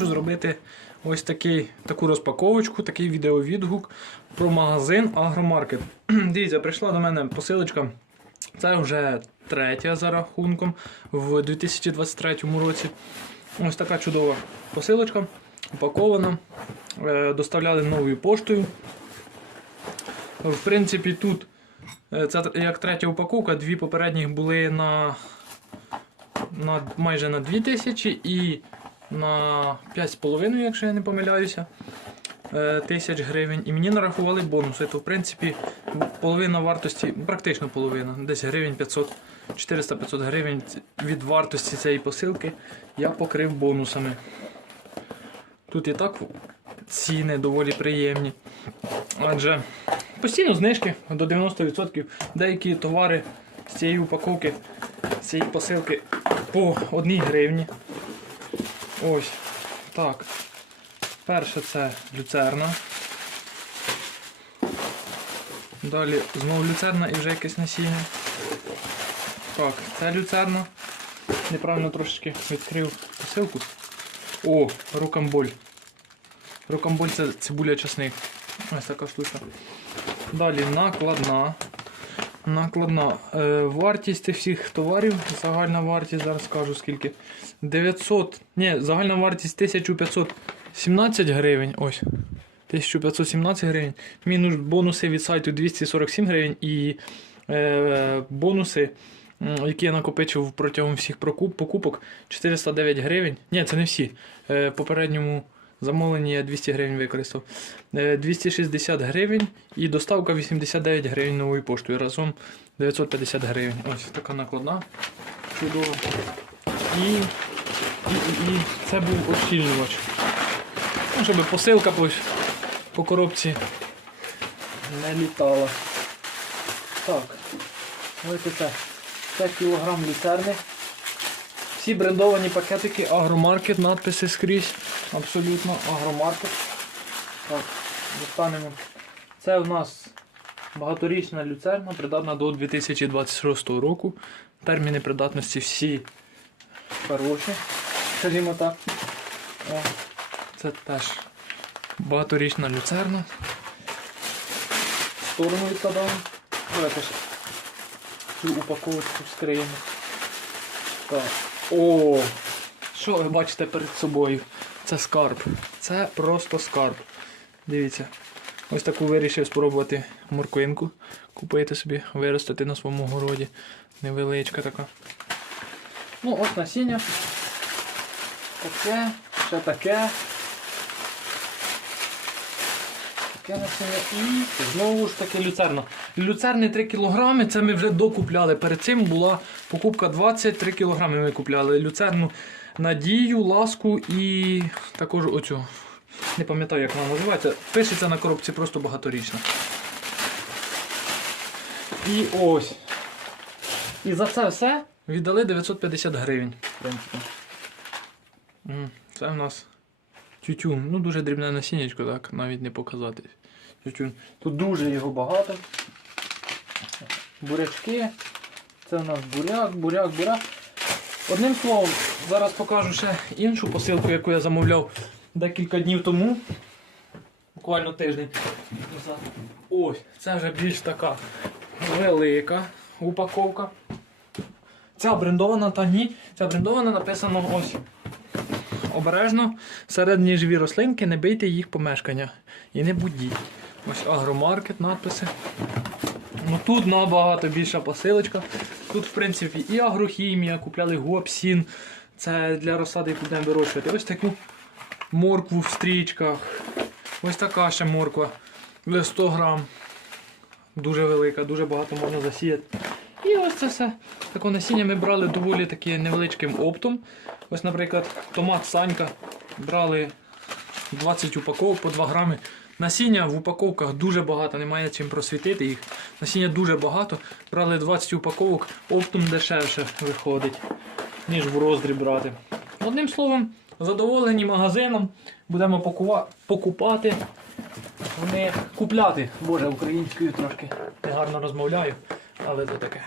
хочу зробити ось такий, таку розпаковочку, такий відеовідгук про магазин Агромаркет. Дивіться, прийшла до мене посилочка. Це вже третя за рахунком в 2023 році. Ось така чудова посилочка, упакована. Е, Доставляли новою поштою. В принципі, тут це як третя упаковка, дві попередніх були на, на майже на 2000 і на 5,5, якщо я не помиляюся, е, тисяч гривень. І мені нарахували бонуси. То, в принципі, половина вартості, практично половина, десь гривень 500, 400-500 гривень від вартості цієї посилки я покрив бонусами. Тут і так ціни доволі приємні. Адже постійно знижки до 90%. Деякі товари з цієї упаковки, з цієї посилки по 1 гривні. Ось. Так. Перше це люцерна. Далі знову люцерна і вже якесь насіння. Так, це люцерна. Неправильно трошечки відкрив посилку. О, рукамболь. Рукамболь це цибуля часник. Ось така штука. Далі накладна. Накладна. Е, вартість всіх товарів, загальна вартість, зараз скажу скільки. 900. Ні, загальна вартість 1517 гривень. Ось. 1517 гривень. Мінус бонуси від сайту 247 гривень і е, бонуси, які я накопичив протягом всіх покупок 409 гривень. Ні, це не всі. Е, попередньому замовленні я 200 гривень використав. Е, 260 гривень і доставка 89 гривень новою поштою. Разом 950 гривень. Ось така накладна. Чудово. І, і, і, і це був ощільнювач. Ну, щоб посилка по, по коробці не літала. Так, ось це. Це кілограм люцерни. Всі брендовані пакетики Агромаркет, надписи скрізь. Абсолютно Агромаркет. Так, достанемо. Це в нас багаторічна люцерна, придатна до 2026 року. Терміни придатності всі хороші, скажімо так. О, це теж багаторічна люцерна. Сторону відкладаємо. Давайте ще цю упаковочку вскриємо. Так. О! Що ви бачите перед собою? Це скарб. Це просто скарб. Дивіться. Ось таку вирішив спробувати морквинку. Купити собі, виростити на своєму городі. Невеличка така. Ну, ось насіння. Таке, ще таке. Таке насіння і знову ж таки люцерна. Люцерни 3 кг, це ми вже докупляли. Перед цим була покупка 23 кг ми купляли. Люцерну Надію, ласку і також оцю. Не пам'ятаю, як вона називається. Пишеться на коробці просто багаторічна. І ось. І за це все віддали 950 гривень. В принципі. Це в нас тютюн. Ну, дуже дрібне насіннячко, так, навіть не показати. Тютюн. Тут дуже його багато. Бурячки. Це у нас буряк, буряк, буряк. Одним словом, зараз покажу ще іншу посилку, яку я замовляв декілька днів тому. Буквально тиждень. Ось, це вже більш така велика упаковка. Ця брендована та ні. Ця брендована написано ось. Обережно серед ніжві рослинки не бийте їх помешкання і не будіть. Ось агромаркет надписи. Ну Тут набагато більша посилочка. Тут, в принципі, і агрохімія, купляли гуапсін. Це для розсади будемо вирощувати. Ось таку моркву в стрічках. Ось така ще морква. 100 грам. Дуже велика, дуже багато можна засіяти. І ось це все. Таке насіння ми брали доволі таки невеличким оптом. Ось, наприклад, томат Санька брали 20 упаковок по 2 грами. Насіння в упаковках дуже багато, немає чим просвітити їх. Насіння дуже багато. Брали 20 упаковок, оптом дешевше виходить, ніж в роздріб брати. Одним словом, задоволені магазином, будемо покупати. Вони купляти. Боже, українською трошки негарно розмовляю, але це таке.